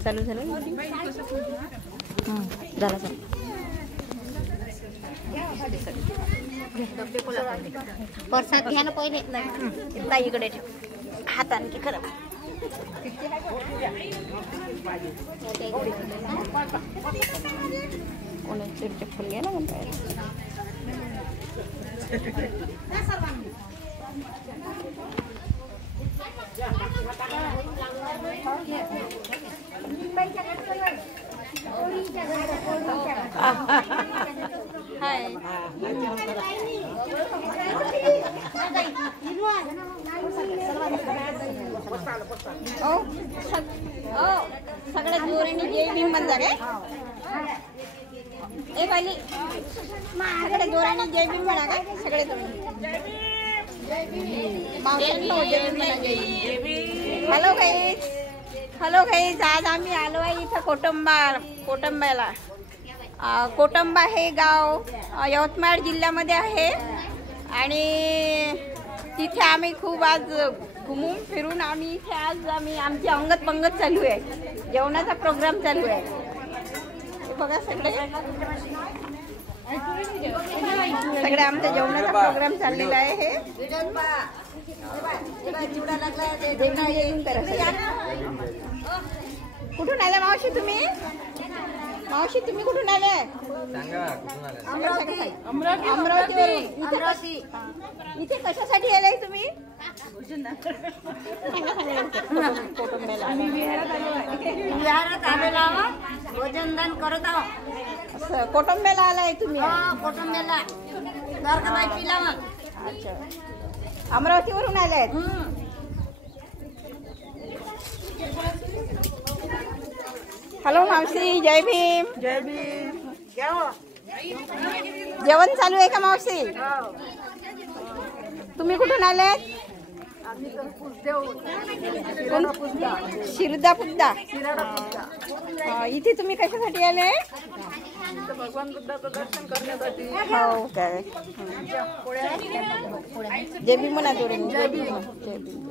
चालू झालं झाला सर प्रसाद घ्या ना पहिले इकडे ठेव हात आणखी खरं कोणाचे फुल घ्या ना म्हणताय हाय सगळ्यात जोराने जय भीम म्हणता काय ए पाहिली सगळ्यात जोराने जय भीम म्हणा काय सगळे हॅलो गाईज हॅलो गाईज आज आम्ही आलो आहे इथं कोटंबाला कोटंबा हे गाव यवतमाळ जिल्ह्यामध्ये आहे आणि तिथे आम्ही खूप आज घुमून फिरून आम्ही इथे आज आमची अंगत पंगत चालू आहे जेवणाचा प्रोग्राम चालू आहे हे बघा सगळे आमच्या जेवणाचा प्रोग्राम चाललेला आहे हे कुठून आल्या मावशी तुम्ही कुठून आले अमरावती इथे कशासाठी आलाय तुम्ही विहारात आलेलो आहोत भोजनदान करत आहोत कोटंब्याला आलाय तुम्ही कोटंब्याला द्वारकाबाई पिलावा अच्छा अमरावतीवरून आले हॅलो मावशी जय भीम जेवण चालू आहे का मावशी तुम्ही कुठून आले शिरदा पुद्दा इथे तुम्ही कशासाठी आले भगवान बुद्धाचं दर्शन करण्यासाठी हो काय जय भीम म्हणा जोराने जय भीम जय भीम